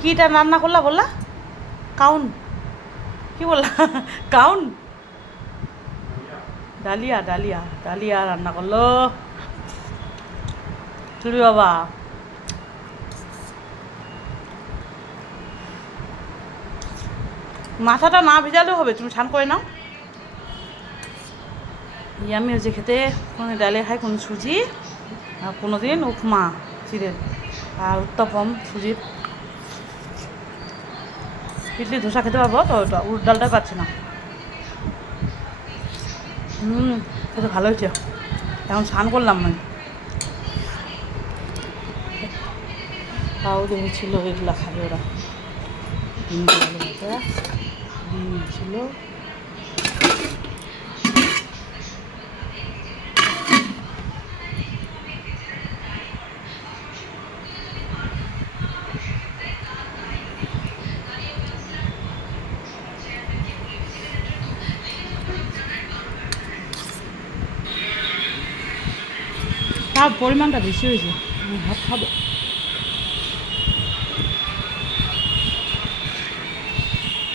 কিটা রান্না করলা বললা? কাউন কি বললা? কাউন ডালিয়া ডালিয়া ডালিয়া রান্না করলো তুমি বাবা। মাথাটা না ভেজালেও হবে, তুমি স্নান করে নাও। আমি হচ্ছে খেতে কোনো ডালিয়া খাই, কোনো সুজি, আর কোনো দিন উপমা চিড়ের, আর উত্তপম সুজির। ইডলি ধোসা খেতে পারবো তো, ওটা উড় ডালটা পাচ্ছি না। খেতে ভালো হয়েছে। এখন স্নান করলাম মানে তাও ছিল এগুলা খাবে ওরা। ডিম ছিল। তার পরিমাণটা বেশি হয়েছে, ভাত খাবো।